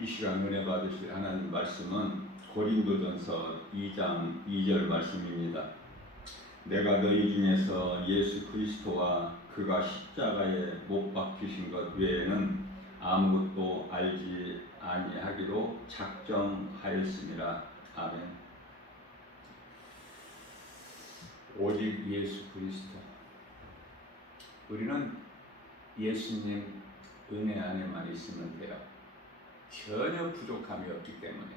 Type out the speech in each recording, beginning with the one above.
이 시간 은혜 받으실 하나님 말씀은 고린도전서 2장 2절 말씀입니다. 내가 너희 중에서 예수 그리스도와 그가 십자가에 못 박히신 것 외에는 아무것도 알지 아니하기로 작정하였습니다. 아멘. 오직 예수 그리스도. 우리는 예수님 은혜 안에만 있으면 돼요. 전혀 부족함이 없기 때문에.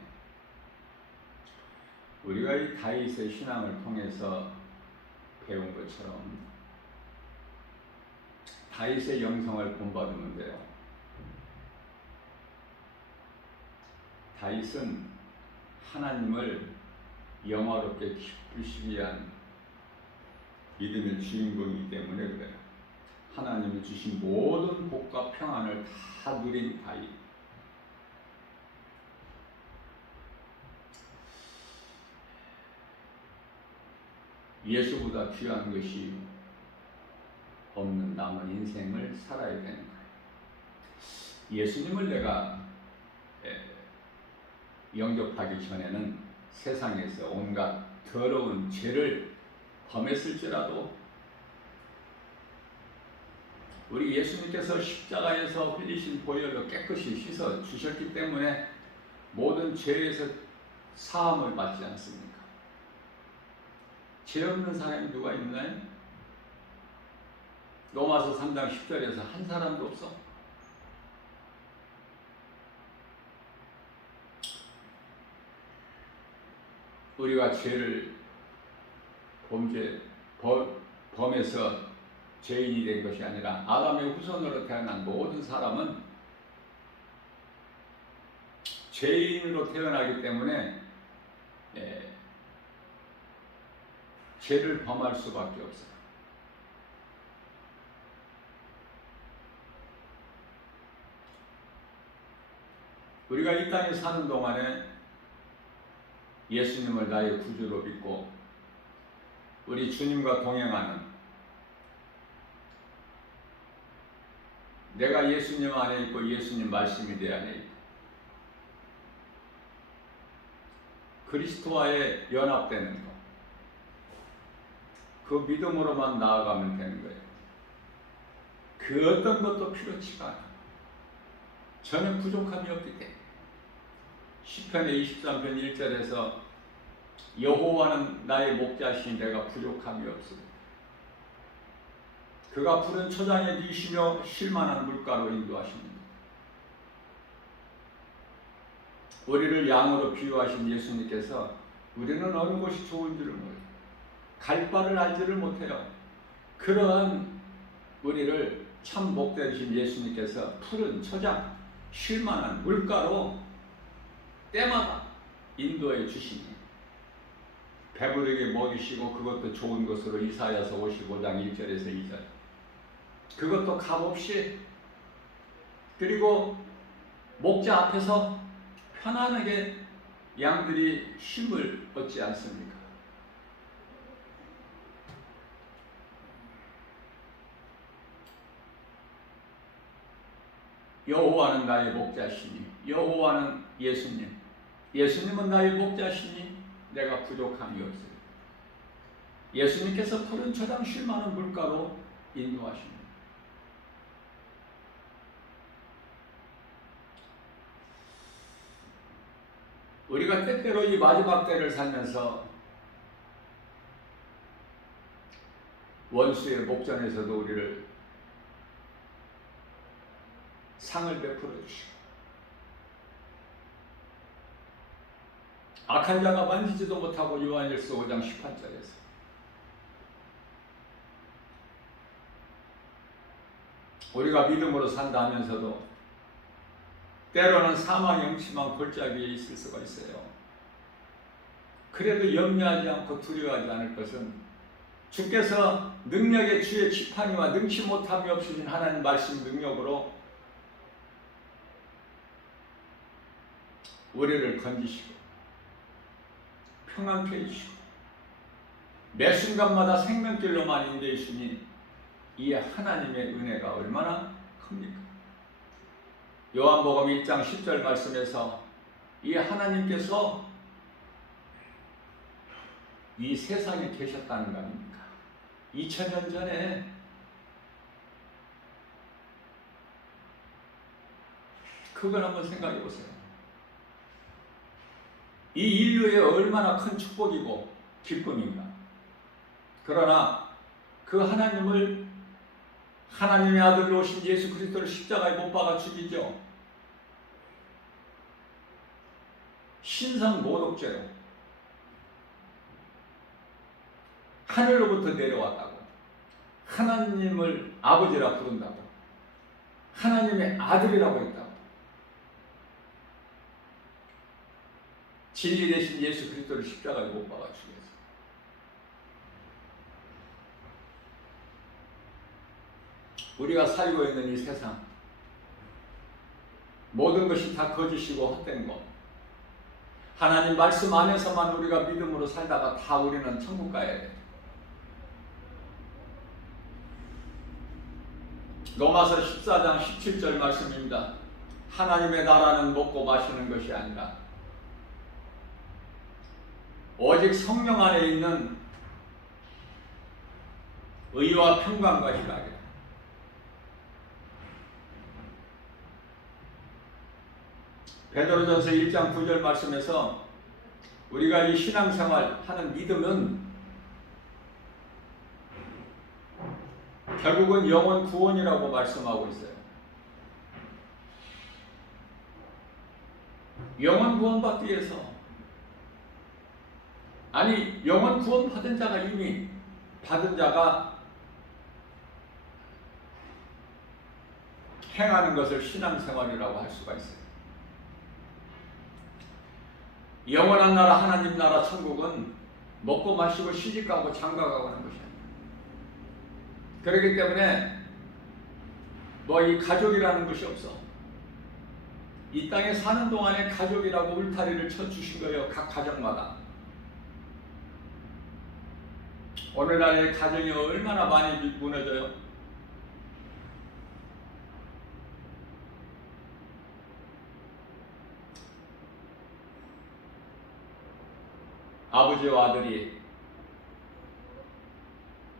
우리가 이 다윗의 신앙을 통해서 배운 것처럼 다윗의 영성을 본받으면 돼요. 다윗은 하나님을 영화롭게 기쁘시기 위한 믿음의 주인공이기 때문에 그래요. 하나님이 주신 모든 복과 평안을 다 누린 다윗. 예수보다 귀한 것이 없는 남은 인생을 살아야 되는 거예요. 예수님을 내가 영접하기 전에는 세상에서 온갖 더러운 죄를 범했을지라도 우리 예수님께서 십자가에서 흘리신 보혈로 깨끗이 씻어 주셨기 때문에 모든 죄에서 사함을 받지 않습니까? 죄 없는 사람이 누가 있나요? 로마서 3장 10절에서 한 사람도 없어. 우리가 죄를 범해서 죄인이 된 것이 아니라 아담의 후손으로 태어난 모든 사람은 죄인으로 태어나기 때문에 죄를 범할 수밖에 없어요. 우리가 이 땅에 사는 동안에 예수님을 나의 구주로 믿고 우리 주님과 동행하는, 내가 예수님 안에 있고 예수님 말씀이 내 안에 있고 그리스도와의 연합되는 것, 그 믿음으로만 나아가면 되는 거예요. 그 어떤 것도 필요치가 않아. 전혀 부족함이 없기 때문에. 시편의 23편 1절에서 여호와는 나의 목자시니 내가 부족함이 없습니다. 그가 푸른 초장에 누이시며 쉴만한 물가로 인도하십니다. 우리를 양으로 비유하신 예수님께서 우리는 어느 곳이 좋은 줄을 몰라요. 갈 바를 알지를 못해요. 그러한 우리를 참 목자이신 예수님께서 푸른 초장, 쉴만한 물가로 때마다 인도해 주시니 배부르게 먹이시고 그것도 좋은 것으로 이사야서 55장 1절에서 2절. 그것도 값없이, 그리고 목자 앞에서 편안하게 양들이 쉼을 얻지 않습니까? 여호와는 나의 목자시니, 여호와는 예수님, 예수님은 나의 목자시니 내가 부족함이 없어요. 예수님께서 푸른 초장 쉴만한 물가로 인도하십니다. 우리가 때때로 이 마지막 때를 살면서 원수의 목전에서도 우리를 상을 베풀어 주시고 악한 자가 만지지도 못하고 요한일서 5장 18절에서 우리가 믿음으로 산다 하면서도 때로는 사망의 음침한 골짜기에 있을 수가 있어요. 그래도 염려하지 않고 두려워하지 않을 것은 주께서 능력의 주의 지팡이와 능치 못함이 없으신 하나님 말씀 능력으로 우리를 건지시고 평안케 해주시고 매 순간마다 생명길로만 인도해 주시니 이 하나님의 은혜가 얼마나 큽니까? 요한복음 1장 10절 말씀에서 이 하나님께서 이 세상에 계셨다는 거 아닙니까? 2000년 전에 그걸 한번 생각해 보세요. 이 인류의 얼마나 큰 축복이고 기쁨인가. 그러나 그 하나님을 하나님의 아들로 오신 예수 그리스도를 십자가에 못 박아 죽이죠. 신성 모독죄로 하늘로부터 내려왔다고, 하나님을 아버지라 부른다고, 하나님의 아들이라고 했다고, 진리 되신 예수 그리스도를 십자가에 못 박아 죽였어요. 우리가 살고 있는 이 세상, 모든 것이 다 거짓이고 헛된 것, 하나님 말씀 안에서만 우리가 믿음으로 살다가 다 우리는 천국 가야 돼. 로마서 14장 17절 말씀입니다. 하나님의 나라는 먹고 마시는 것이 아니라 오직 성령 안에 있는 의와 평강과 희락이라. 베드로전서 1장 9절 말씀에서 우리가 이 신앙생활 하는 믿음은 결국은 영혼 구원이라고 말씀하고 있어요. 영혼 구원 받기 위해서, 아니 영혼 구원 받은 자가 이미 받은 자가 행하는 것을 신앙생활이라고 할 수가 있어요. 영원한 나라 하나님 나라 천국은 먹고 마시고 시집가고 장가가고 하는 것이 아니에요. 그렇기 때문에 뭐 이 가족이라는 것이 없어. 이 땅에 사는 동안에 가족이라고 울타리를 쳐주신 거예요. 각 가정마다. 오늘날의 가정이 얼마나 많이 무너져요. 아버지와 아들이,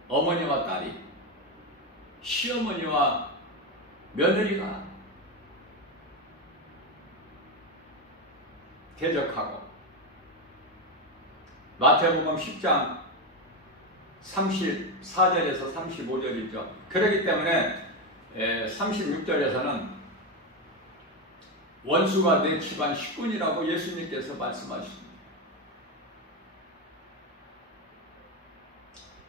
어머니와 딸이, 시어머니와 며느리가 대적하고, 마태복음 10장 34절에서 35절이죠. 그렇기 때문에 36절에서는 원수가 내 집안 식군이라고 예수님께서 말씀하십니다.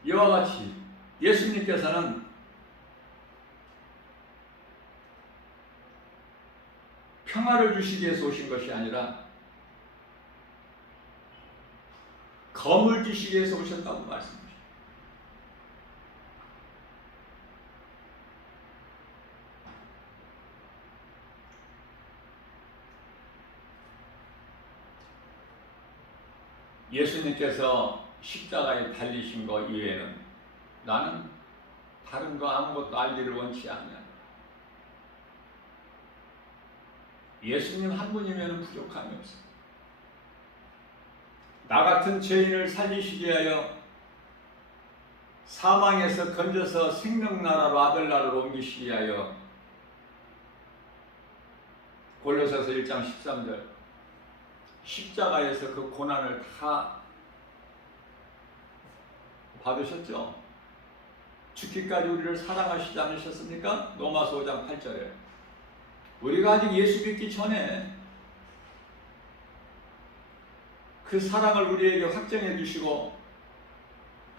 이와 같이 예수님께서는 평화를 주시기 위해서 오신 것이 아니라 검을 주시기 위해서 오셨다고 말씀하십니다. 예수님께서 십자가에 달리신 것 이외에는 나는 다른 거 아무것도 알기를 원치 않냐. 예수님 한 분이면 부족함이 없어요. 나 같은 죄인을 살리시기 위하여 사망에서 건져서 생명나라로 아들나라로 옮기시기 위하여 골로새서 1장 13절 십자가에서 그 고난을 다 받으셨죠. 죽기까지 우리를 사랑하시지 않으셨습니까? 로마서 5장 8절에 우리가 아직 예수 믿기 전에 그 사랑을 우리에게 확정해 주시고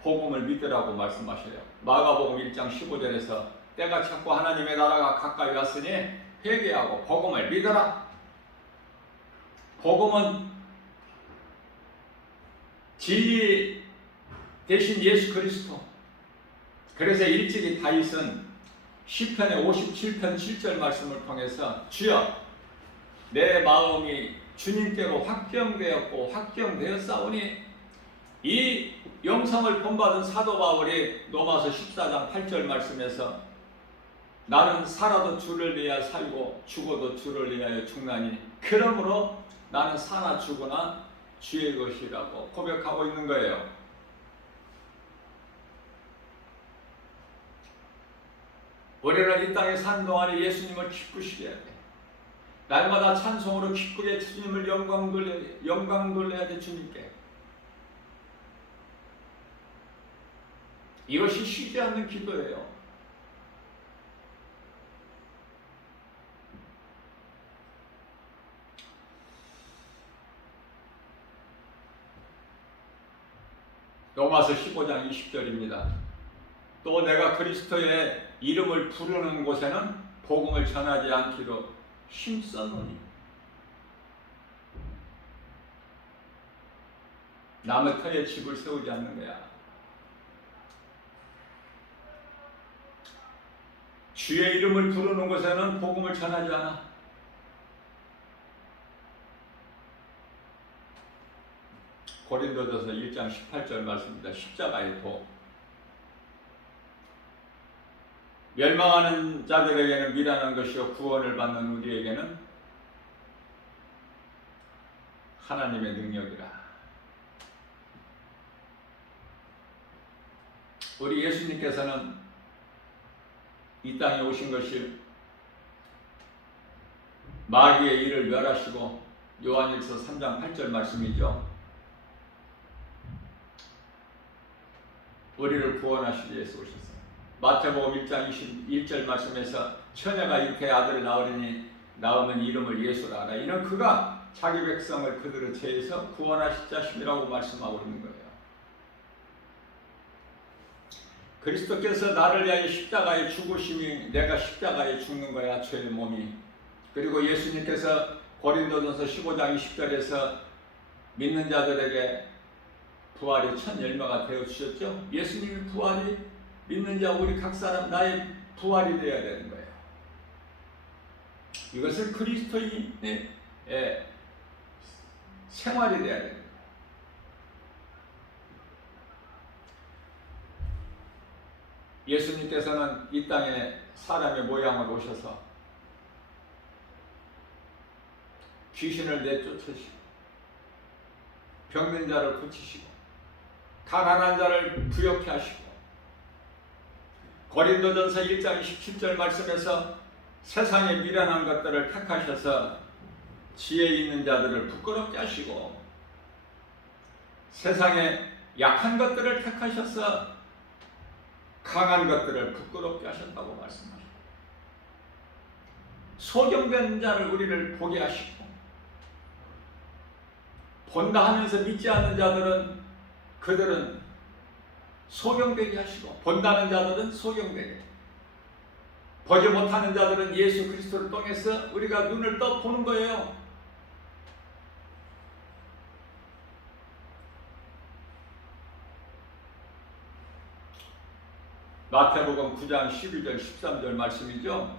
복음을 믿으라고 말씀하셔요. 마가복음 1장 15절에서 때가 찼고 하나님의 나라가 가까이 왔으니 회개하고 복음을 믿어라. 복음은 진리 대신 예수 그리스도. 그래서 일찍이 다윗은 시편의 57편 7절 말씀을 통해서 주여 내 마음이 주님께로 확정되었고 확정되었사오니, 이 영성을 본받은 사도 바울이 로마서 14장 8절 말씀에서 나는 살아도 주를 위하여 살고 죽어도 주를 위하여 죽나니 그러므로 나는 사나 죽으나 주의 것이라고 고백하고 있는 거예요. 우리는 이 땅에 산 동안에 예수님을 기쁘시게 해야 돼. 날마다 찬송으로 기쁘게 주님을 영광 돌려야 돼. 주님께. 이것이 쉬지 않는 기도예요. 로마서 15장 20절입니다. 또 내가 그리스도의 이름을 부르는 곳에는 복음을 전하지 않기로 힘썼노니 남의 터에 집을 세우지 않는 거야. 주의 이름을 부르는 곳에는 복음을 전하지 않아. 고린도전서 1장 18절 말씀입니다. 십자가의 도. 멸망하는 자들에게는 미련한 것이요 구원을 받는 우리에게는 하나님의 능력이라. 우리 예수님께서는 이 땅에 오신 것이 마귀의 일을 멸하시고, 요한일서 3장 8절 말씀이죠. 우리를 구원하시기 위해서 오셨어요. 마태복음 1장 21절 말씀에서 처녀가 잉태의 아들을 낳으면 이름을 예수라 하라. 이는 그가 자기 백성을 그들의 죄에서 구원하실 자심이라고 말씀하고 있는 거예요. 그리스도께서 나를 위하여 십자가에 죽으심이 내가 십자가에 죽는 거야. 죄의 몸이. 그리고 예수님께서 고린도전서 15장 20절에서 믿는 자들에게 부활이 첫 열매가 되어 주셨죠. 예수님의 부활이 믿는 자 우리 각 사람 나의 부활이 되어야 되는 거예요. 이것은 그리스도인의 생활이 되어야 되는 거예요. 예수님께서는 이 땅에 사람의 모양으로 오셔서 귀신을 내쫓으시고 병든 자를 고치시고 가난한 자를 부욕케 하시고, 고린도전서 1장 27절 말씀에서 세상의 미련한 것들을 택하셔서 지혜 있는 자들을 부끄럽게 하시고, 세상의 약한 것들을 택하셔서 강한 것들을 부끄럽게 하셨다고 말씀하셨습니다. 소경된 자를 우리를 보게 하시고, 본다 하면서 믿지 않는 자들은 그들은 소경되게 하시고, 본다는 자들은 소경되게, 보지 못하는 자들은 예수 그리스도를 통해서 우리가 눈을 떠 보는 거예요. 마태복음 9장 12절 13절 말씀이죠.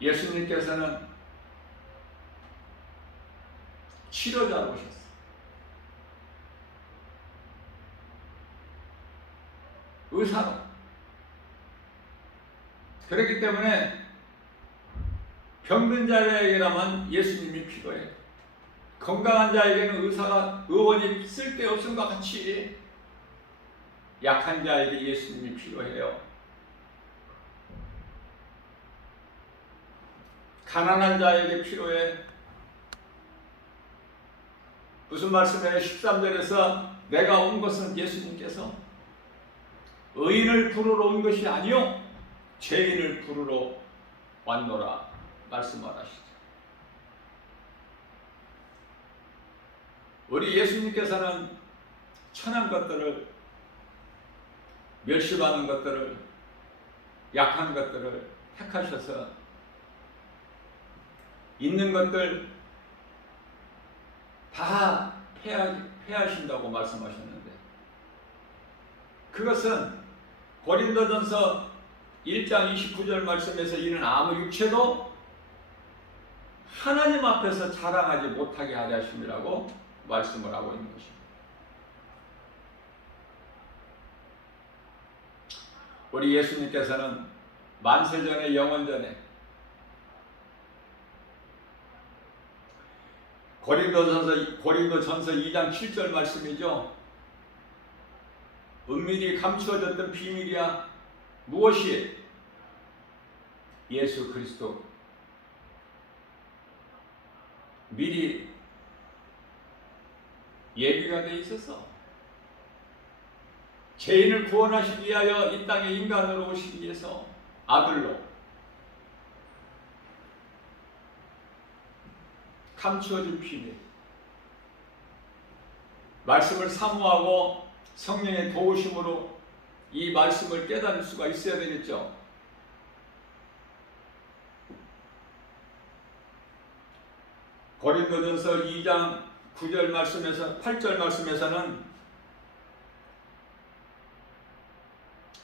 예수님께서는 치료자로 오셨어요. 의사로. 그렇기 때문에 병든 자에게라면 예수님이 필요해요. 건강한 자에게는 의원이 쓸데없음과 같이 약한 자에게 예수님이 필요해요. 가난한 자에게 필요해. 무슨 말씀이에요? 13절에서 내가 온 것은 예수님께서 의인을 부르러 온 것이 아니요 죄인을 부르러 왔노라 말씀하시죠. 우리 예수님께서는 천한 것들을, 멸시받는 것들을, 약한 것들을 택하셔서 있는 것들 다 폐하신다고 말씀하셨는데, 그것은 고린도전서 1장 29절 말씀에서 이는 아무 육체도 하나님 앞에서 자랑하지 못하게 하려 하심이라고 말씀을 하고 있는 것입니다. 우리 예수님께서는 만세전에 영원전에. 고린도전서 2장 7절 말씀이죠. 은밀히 감추어졌던 비밀이야. 무엇이? 예수 그리스도. 미리 예비가 돼 있어서 죄인을 구원하시기 위하여 이 땅에 인간으로 오시기 위해서 아들로 감추어진 비밀. 말씀을 사모하고 성령의 도우심으로 이 말씀을 깨달을 수가 있어야 되겠죠. 고린도전서 2장 9절 말씀에서 8절 말씀에서는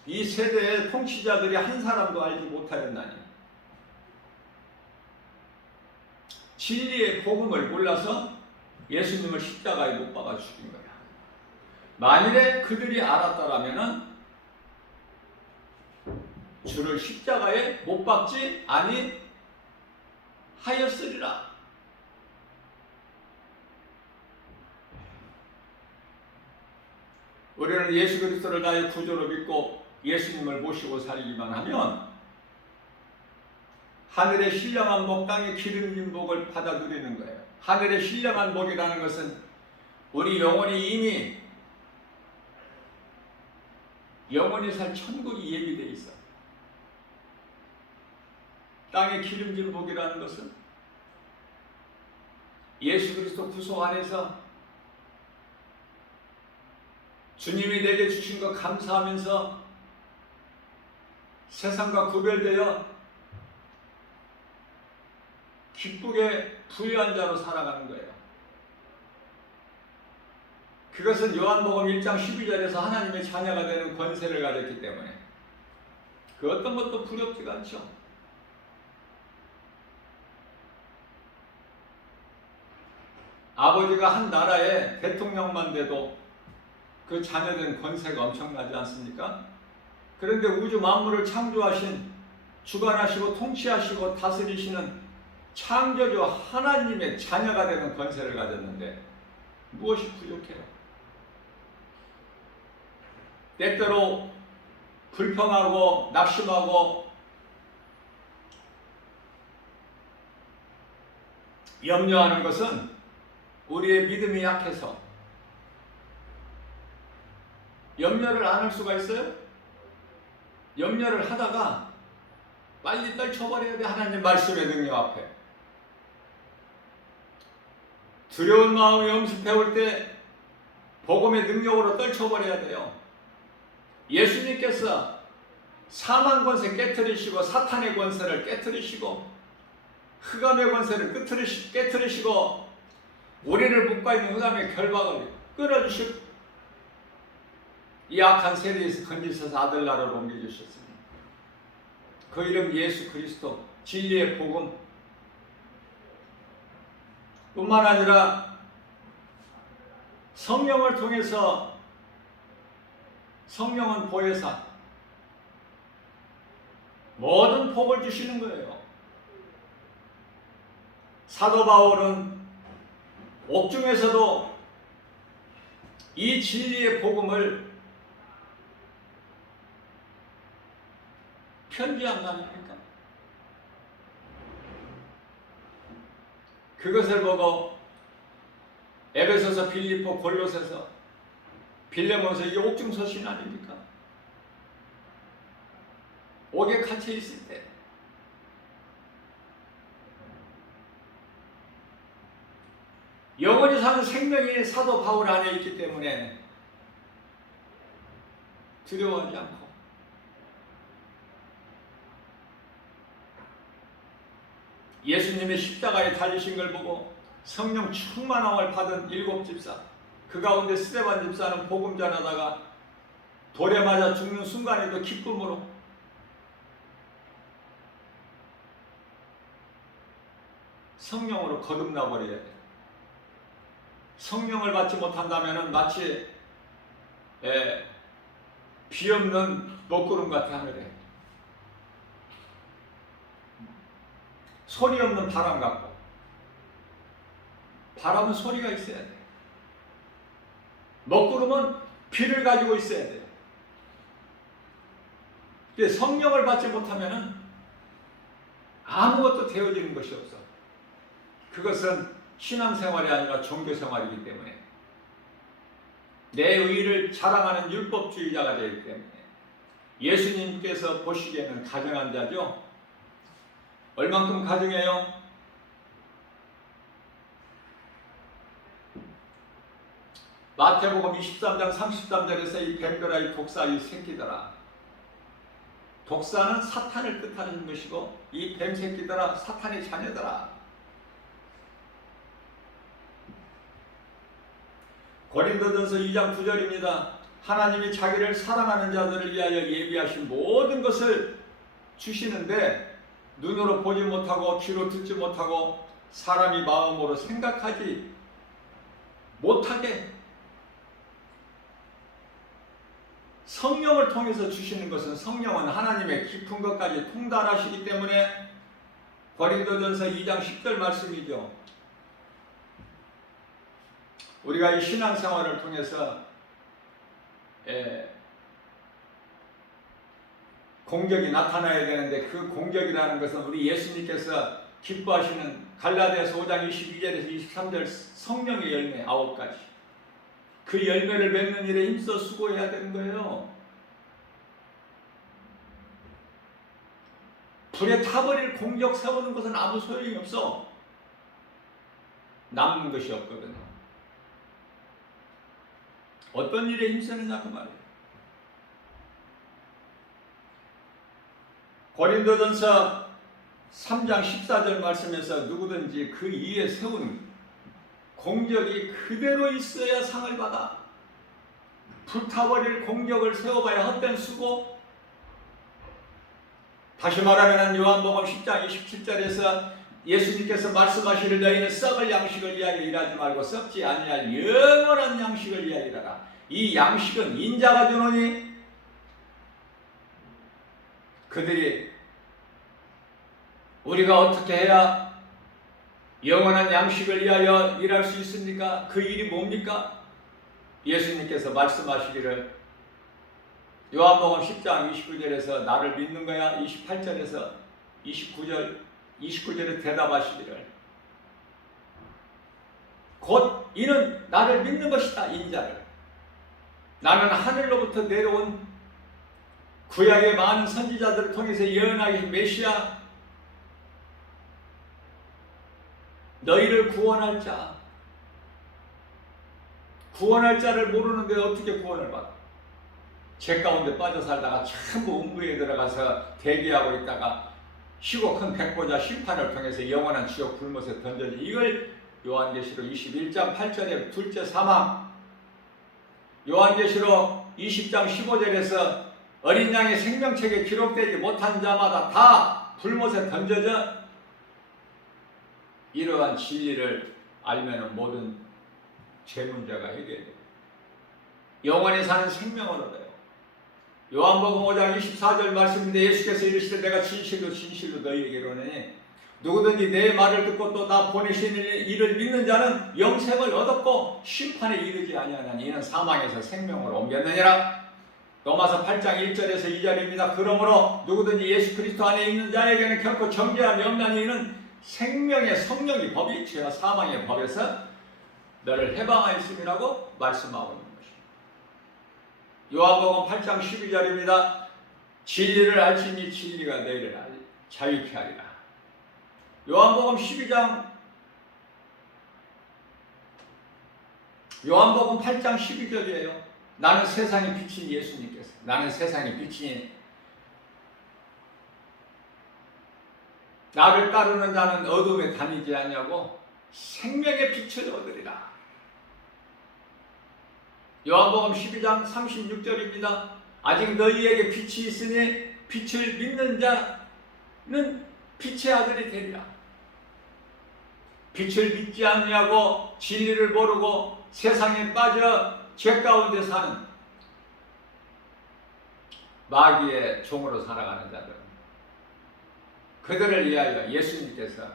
이 세대의 통치자들이 한 사람도 알지 못하였나니 진리의 복음을 몰라서 예수님을 십자가에 못 박아 죽인 거야. 만일에 그들이 알았다라면은 주를 십자가에 못 박지 아니하였으리라. 우리는 예수 그리스도를 나의 구주로 믿고 예수님을 모시고 살기만 하면 하늘의 신령한 복, 땅의 기름진 복을 받아 누리는 거예요. 하늘의 신령한 복이라는 것은 우리 영혼이 이미 영원히 살 천국이 예비되어 있어. 땅의 기름진 복이라는 것은 예수 그리스도 구속 안에서 주님이 내게 주신 것 감사하면서 세상과 구별되어 기쁘게 부유한 자로 살아가는 거예요. 그것은 요한복음 1장 12절에서 하나님의 자녀가 되는 권세를 가졌기 때문에 그 어떤 것도 두렵지가 않죠. 아버지가 한 나라의 대통령만 돼도 그 자녀된 권세가 엄청나지 않습니까? 그런데 우주 만물을 창조하신, 주관하시고 통치하시고 다스리시는 창조주 하나님의 자녀가 되는 권세를 가졌는데 무엇이 부족해요? 때때로 불평하고 낙심하고 염려하는 것은 우리의 믿음이 약해서. 염려를 안 할 수가 있어요? 염려를 하다가 빨리 떨쳐버려야 돼. 하나님 말씀의 능력 앞에. 두려운 마음이 엄습해올 때 복음의 능력으로 떨쳐버려야 돼요. 예수님께서 사망 권세 깨뜨리시고 사탄의 권세를 깨뜨리시고 흑암의 권세를 깨뜨리시고 우리를 묶어있는 흑암의 결박을 끊어주시고 이 악한 세대에서 건지셔서 아들나라로 옮겨주셨습니다. 그 이름 예수 그리스도, 진리의 복음 뿐만 아니라 성령을 통해서, 성령은 보혜사, 모든 복을 주시는 거예요. 사도 바울은 옥중에서도 이 진리의 복음을 편지한 거 아닙니까? 그것을 보고 에베소서, 빌립보, 골로새서, 빌레몬서 이게 옥중 서신 아닙니까? 옥에 갇혀 있을 때 영원히 사는 생명이 사도 바울 안에 있기 때문에 두려워하지 않고 예수님의 십자가에 달리신 걸 보고 성령 충만함을 받은 7 집사, 그 가운데 스데반 집사는 복음 전하다가 돌에 맞아 죽는 순간에도 기쁨으로 성령으로 거듭나 버려야 돼. 성령을 받지 못한다면 마치 비 없는 먹구름 같아 하늘에. 소리 없는 바람 같고, 바람은 소리가 있어야 돼. 먹구름은 비를 가지고 있어야 돼요. 근데 성령을 받지 못하면은 아무것도 되어지는 것이 없어. 그것은 신앙생활이 아니라 종교생활이기 때문에, 내 의를 자랑하는 율법주의자가 되기 때문에. 예수님께서 보시기에는 가증한 자죠. 얼만큼 가증해요? 마태복음 23장 33절에서 이 뱀들아, 이 독사, 이 새끼들아. 독사는 사탄을 뜻하는 것이고, 이 뱀 새끼들아, 사탄의 자녀들아. 고린도전서 2장 9절입니다. 하나님이 자기를 사랑하는 자들을 위하여 예비하신 모든 것을 주시는데, 눈으로 보지 못하고 귀로 듣지 못하고 사람이 마음으로 생각하지 못하게 성령을 통해서 주시는 것은, 성령은 하나님의 깊은 것까지 통달하시기 때문에 고린도전서 2장 10절 말씀이죠. 우리가 이 신앙생활을 통해서 공격이 나타나야 되는데, 그 공격이라는 것은 우리 예수님께서 기뻐하시는 갈라디아서 5장 22절에서 23절 성령의 열매 9가지, 그 열매를 맺는 일에 힘써 수고해야 되는 거예요. 불에 타버릴 공격 세우는 것은 아무 소용이 없어. 남는 것이 없거든요. 어떤 일에 힘쓰느냐 그 말이에요. 고린도전서 3장 14절 말씀에서 누구든지 그 위에 세운 공격이 그대로 있어야 상을 받아. 불타버릴 공격을 세워봐야 헛된 수고. 다시 말하면 요한복음 10장 27절에서 예수님께서 말씀하시를 너희는 썩을 양식을 위하여 일하지 말고 썩지 아니할 영원한 양식을 위하여 일하라. 이 양식은 인자가 주노니, 그들이 우리가 어떻게 해야 영원한 양식을 위하여 일할 수 있습니까? 그 일이 뭡니까? 예수님께서 말씀하시기를 요한복음 10장 29절에서 나를 믿는 거야. 28절에서 29절에 대답하시기를 곧 이는 나를 믿는 것이다. 인자를. 나는 하늘로부터 내려온 구약의 많은 선지자들을 통해서 예언하게 한 메시아, 너희를 구원할 자. 구원할 자를 모르는데 어떻게 구원을 받아? 죄 가운데 빠져 살다가 전부 음부에 들어가서 대기하고 있다가 희고 큰 백보자 심판을 통해서 영원한 지옥 불못에 던져지. 이걸 요한계시록 21장 8절에 둘째 사망, 요한계시록 20장 15절에서 어린 양의 생명책에 기록되지 못한 자마다 다 불못에 던져져. 이러한 진리를 알면 모든 죄 문제가 해결돼요. 영원히 사는 생명을 얻어요. 요한복음 5장 24절 말씀인데 예수께서 이르시되 내가 진실로 진실로 너희에게 이르노니 누구든지 내 말을 듣고 또 나 보내신 이를 믿는 자는 영생을 얻었고 심판에 이르지 아니하나니 이는 사망에서 생명으로 옮겼느니라. 로마서 8장 1절에서 2절입니다. 그러므로 누구든지 예수 그리스도 안에 있는 자에게는 결코 정죄함이 없나니 이는 생명의 성령이 법이 죄와 사망의 법에서 너를 해방하였음이라고 말씀하고 있는 것입니다. 요한복음 8장 12절입니다. 진리를 알지니 진리가 너희를 자유케 하리라. 요한복음 8장 12절이에요. 나는 세상의 빛인 예수님께서, 나는 세상의 빛이니 나를 따르는 자는 어둠에 다니지 아니하고 생명의 빛을 얻으리라. 요한복음 12장 36절입니다. 아직 너희에게 빛이 있으니 빛을 믿는 자는 빛의 아들이 되리라. 빛을 믿지 않냐고 진리를 모르고 세상에 빠져 죄 가운데 사는 마귀의 종으로 살아가는 자들, 그들을 위하여 예수님께서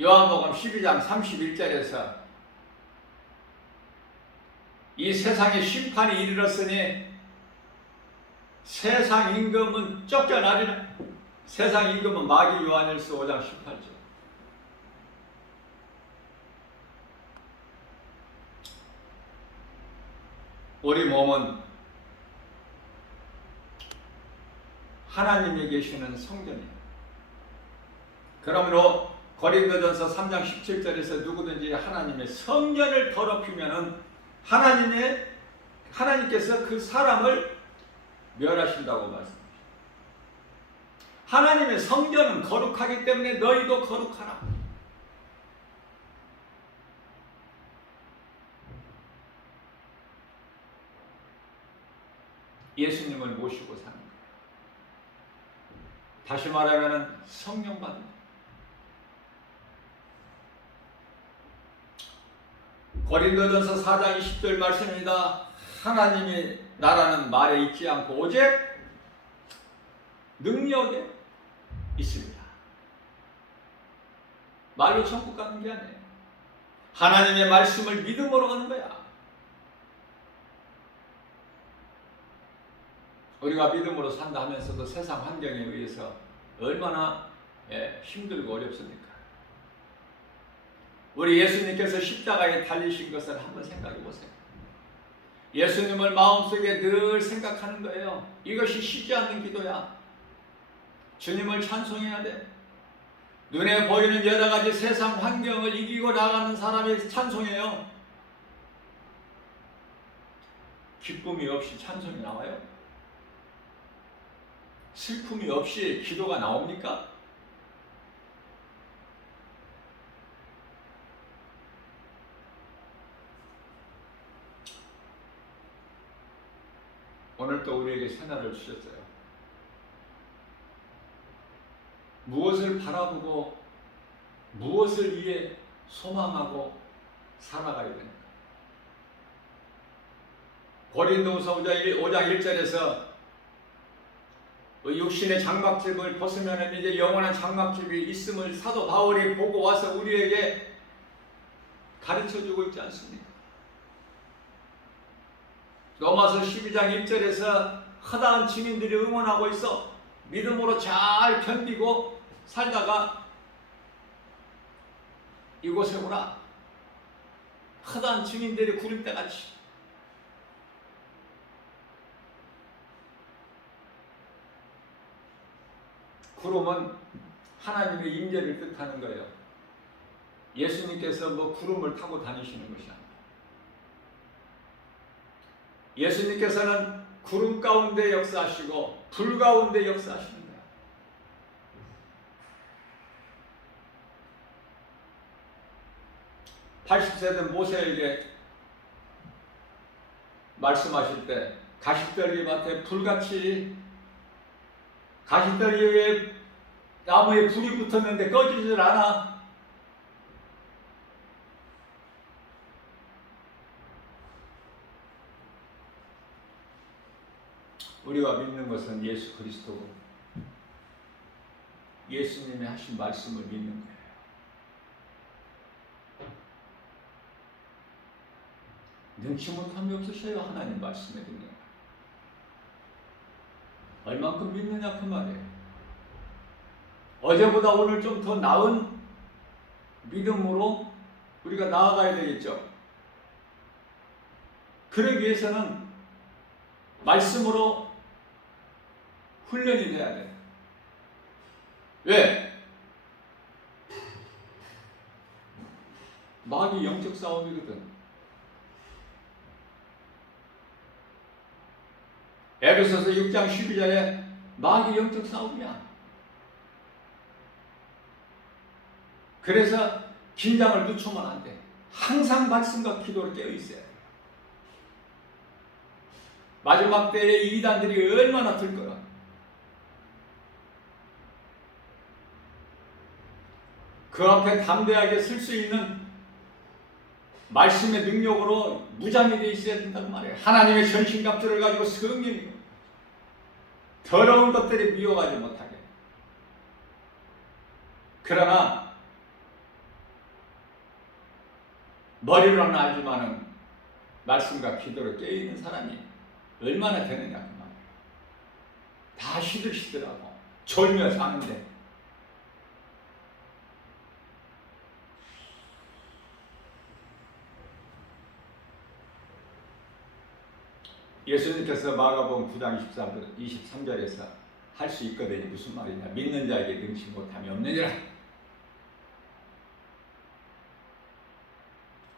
요한복음 12장 31절에서 이 세상에 심판이 이르렀으니 세상 임금은 쫓겨나리라. 세상 임금은 마귀 요한일서 5장 18절. 우리 몸은 하나님이 계시는 성전이에요. 그러므로 고린도전서 3장 17절에서 누구든지 하나님의 성전을 더럽히면은 하나님께서 그 사람을 멸하신다고 말씀하십니다. 하나님의 성전은 거룩하기 때문에 너희도 거룩하라. 예수님을 모시고 사는 거예요. 다시 말하면 성령 받는 거예요. 고린도전서 4장 20절 말씀입니다. 하나님의 나라는 말에 있지 않고 오직 능력에 있습니다. 말로 천국 가는 게 아니에요. 하나님의 말씀을 믿음으로 가는 거야. 우리가 믿음으로 산다 하면서도 세상 환경에 의해서 얼마나 힘들고 어렵습니까? 우리 예수님께서 십자가에 달리신 것을 한번 생각해 보세요. 예수님을 마음속에 늘 생각하는 거예요. 이것이 쉬지 않는 기도야. 주님을 찬송해야 돼. 눈에 보이는 여러 가지 세상 환경을 이기고 나가는 사람이 찬송해요. 기쁨이 없이 찬송이 나와요? 슬픔이 없이 기도가 나옵니까? 오늘도 우리에게 새날을 주셨어요. 무엇을 바라보고 무엇을 위해 소망하고 살아가야 되는가? 고린도후서 5장 1절에서 육신의 장막집을 벗으면 이제 영원한 장막집이 있음을 사도 바울이 보고 와서 우리에게 가르쳐주고 있지 않습니까? 로마서 12장 1절에서 허다한 증인들이 응원하고 있어. 믿음으로 잘 견디고 살다가 이곳에 오라. 허다한 증인들이 구름 때같이. 구름은 하나님의 임재를 뜻하는 거예요. 예수님께서 뭐 구름을 타고 다니시는 것이 아닙니다. 예수님께서는 구름 가운데 역사하시고 불 가운데 역사하시는 거예요. (80세) 된 모세에게 말씀하실 때 가시떨기 밭에 불같이 가시떨기에 나무에 불이 붙었는데 꺼지질 않아. 우리가 믿는 것은 예수 그리스도고 예수님이 하신 말씀을 믿는 거예요. 능치 못함이 없으셔야 하나님 말씀에 믿는 거예요. 얼만큼 믿느냐 그 말이에요. 어제보다 오늘 좀 더 나은 믿음으로 우리가 나아가야 되겠죠. 그러기 위해서는 말씀으로 훈련이 돼야 돼요. 왜? 마귀 영적 싸움이거든. 에베소서 6장 12절에 마귀 영적 싸움이야. 그래서 긴장을 늦추면 안 돼. 항상 말씀과 기도를 깨어 있어야 돼. 마지막 때에 이단들이 얼마나 들 거야. 그 앞에 담대하게 설 수 있는 말씀의 능력으로 무장이 되어 있어야 된단 말이에요. 하나님의 전신갑주를 가지고 성령이 더러운 것들이 미워가지 못하게 그러나 머리로는 알지만은 말씀과 기도로 깨어있는 사람이 얼마나 되느냐 그 말이에요. 다 시들시들하고 졸며 사는데 예수님께서 마가복음 9장 23절에서 할 수 있거든요. 무슨 말이냐? 믿는 자에게 능치 못함이 없느니라.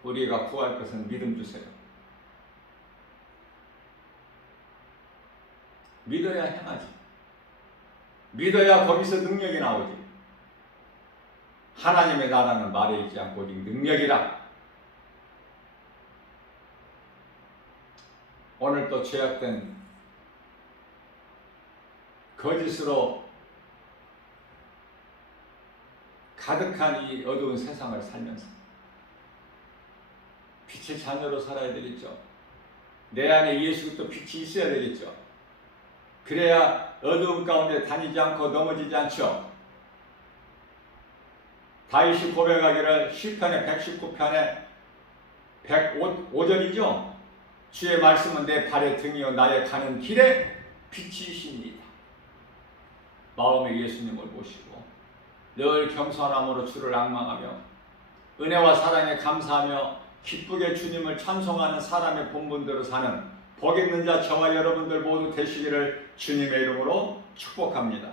우리가 구할 것은 믿음 주세요. 믿어야 행하지. 믿어야 거기서 능력이 나오지. 하나님의 나라는 말에 있지 않고 오직 능력이라. 오늘 또 죄악된 거짓으로 가득한 이 어두운 세상을 살면서 빛의 자녀로 살아야 되겠죠. 내 안에 예수 그리스도 빛이 있어야 되겠죠. 그래야 어두운 가운데 다니지 않고 넘어지지 않죠. 다윗이 고백하기를 시편의 119편의 105절이죠. 주의 말씀은 내 발의 등이요 나의 가는 길에 빛이시니이다. 마음에 예수님을 모시고 늘 겸손함으로 주를 앙망하며 은혜와 사랑에 감사하며 기쁘게 주님을 찬송하는 사람의 본분대로 사는 복 있는 자 저와 여러분들 모두 되시기를 주님의 이름으로 축복합니다.